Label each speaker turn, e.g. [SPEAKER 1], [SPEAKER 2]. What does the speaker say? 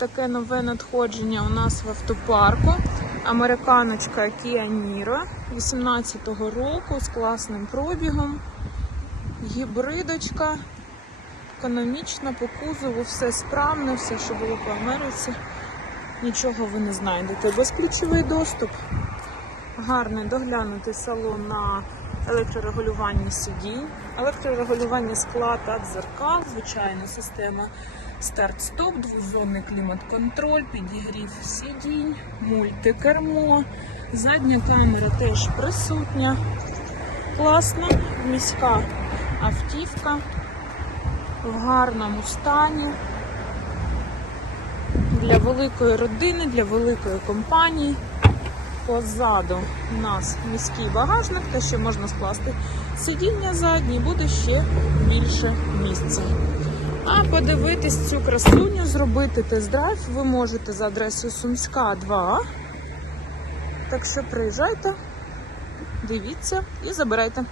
[SPEAKER 1] таке нове надходження у нас в автопарку. Американочка Kia Niro 18-го року з класним пробігом. Гібридочка. Економічна по кузову, все справне, все, що було по Америці. Нічого ви не знайдете. Безключовий доступ. Гарний доглянутий салон на електрорегулюванні сидінь, електрорегулювання скла та дзеркал, звичайна система старт-стоп, двозонний клімат-контроль, підігрів сидінь, мультикермо, задня камера теж присутня. Класна міська автівка в гарному стані. Для великої родини, для великої компанії. Позаду у нас міський багажник, те, що можна скласти сидіння задні, буде ще більше місця. А подивитись цю красуню, зробити тест-драйв ви можете за адресою Сумська 2. Так що приїжджайте, дивіться і забирайте.